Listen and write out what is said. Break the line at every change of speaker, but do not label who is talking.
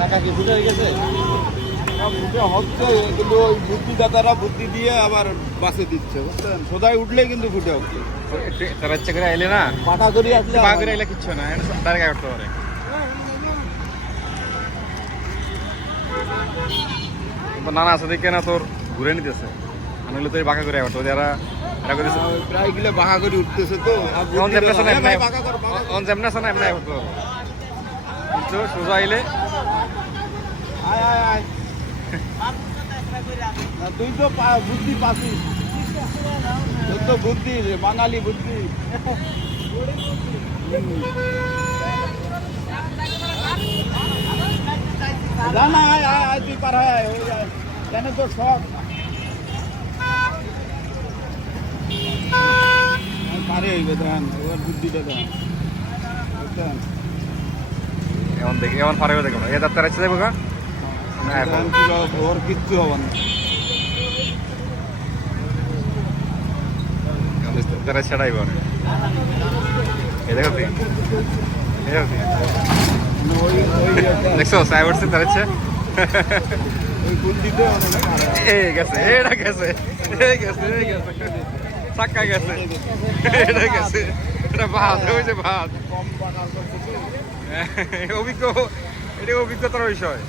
টাকা
কি ফুটে গেছে?
সব হচ্ছে কিন্তু ওই বুদ্ধিদাতারা বুদ্ধি দিয়ে আবার বাসে দিচ্ছে বুঝছেন? সোজাই উঠলেই কিন্তু ফুটে হচ্ছে।
তারা ইচ্ছা করে আইলে না?
পাটা ধরে আসলে
পা করে আইলে কিচ্ছু না ডাইরেক্ট করতে পারে নানা আছে দেখে না তোর ঘুরে নিতেছে। আনলে তো এই বাঁকা করে আবার যারা করেছে
ওই প্রায় গিলে বাঁকা করে উঠতেছে তো।
অন এমনি। অন এমনি করতে পারব সোজা আইলে
আয় আয় আয়। না, তুই তো পা- বুদ্ধি পাসিস। তোর তো বুদ্ধি রে, বাঙালি বুদ্ধি। না না আয় আয় আয় তুই পার হয় আয়, হয়ে যায় কেন তোর শখ? পারে হইবে দেন এবার বুদ্ধিটা
এমন দেখি এমন পারে দেখো। এ দাঁত তারা দেখব
ওর কিচ্ছু হবে
গেছে এটা গেছে এটা গেছে এটা ভাত। অভিজ্ঞ এটা অভিজ্ঞতার বিষয়।